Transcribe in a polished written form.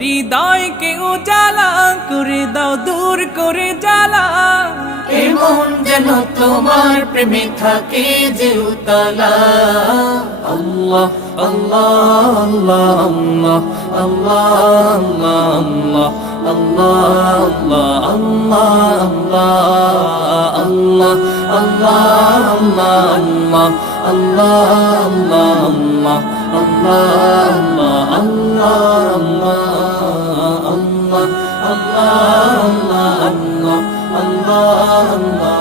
হৃদয়কে উজালা করে দাও, দূর করে জ্বালা। এমন যেন তোমার প্রেমে থাকে যে উতলা। আল্লাহ আল্লাহ আল্লাহ আল্লাহ আল্লাহ আল্লাহ আল্লাহ আল্লাহ আল্লাহ আল্লাহ আল্লাহ আল্লাহ আল্লাহ আল্লাহ আল্লাহ আল্লাহ আল্লাহ আল্লাহ আল্লাহ